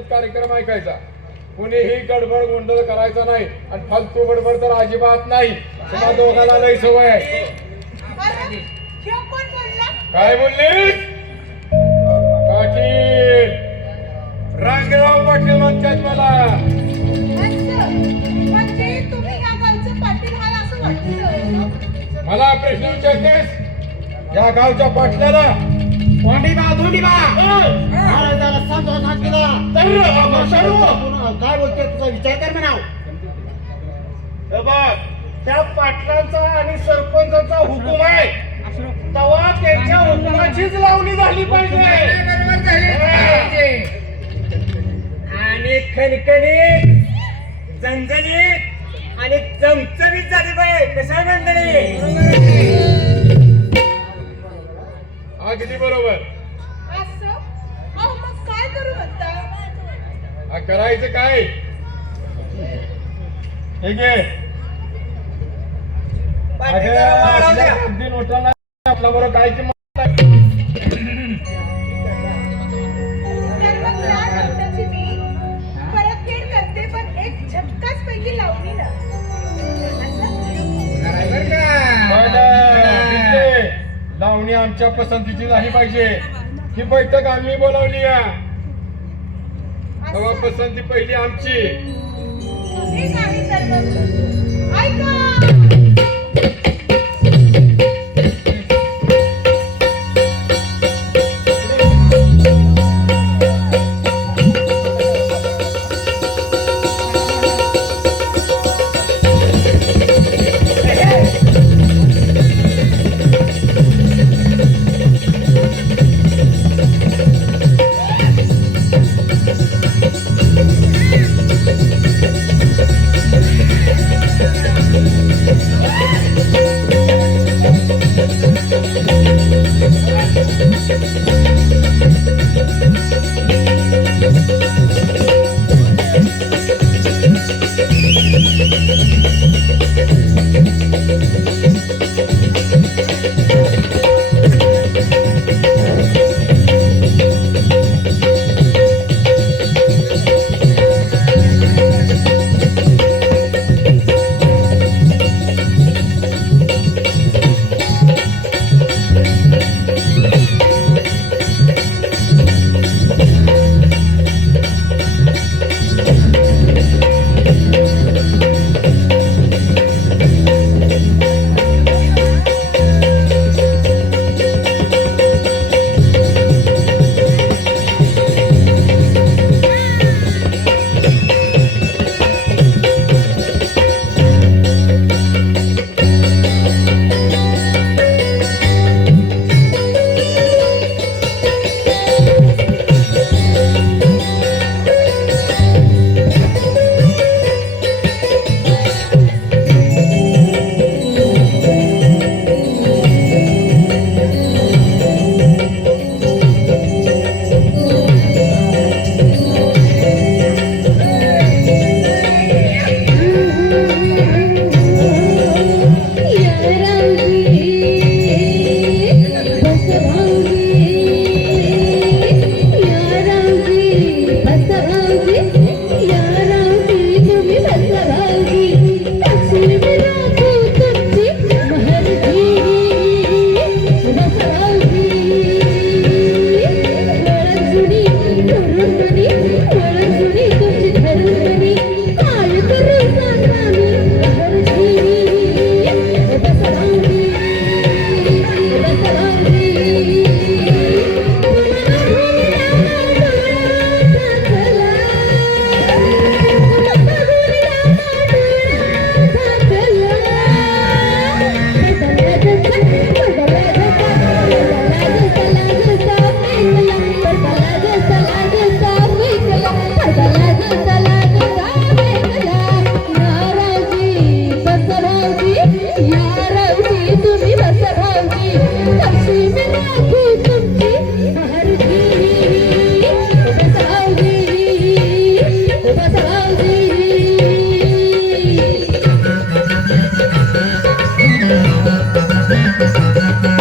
याच्यात कार्यक्रम ऐकायचा. कुणीही गडबड गोंधळ करायचा नाही आणि फालतू गडबड तर अजिबात नाही. तुम्हा दोघांना लई सवय आहे. काय बोललीस? पाटील रांगराव पाटील म्हणतात मला. मला प्रश्न विचारतेस? या गावच्या पाटलाला काय बोलतोय तुझा विचार कर म्हणाव. त्या पाटलांचा आणि सरपंचाचा हुकूम आहे तेव्हा त्यांच्या हुकुमाचीच लावणी झाली पाहिजे. आणि खणखणीत झणझणीत आणि चमचमीत झाली पाहिजे. कशा मंडळी? अगदी बरोबर. काय करू म्हणता? करायचं काय? हे घे. अगदी नोटाला आपल्या बरोबर काय किंमत परतफेड करते पण एक झटकाच पैकी लावणी ना. लावणी आमच्या पसंतीची झाली पाहिजे. ही बैठक आम्ही बोलावली आहे. तेव्हा पसंती पहिली आमची. ठीक आहे सर्व ऐका. Thank you.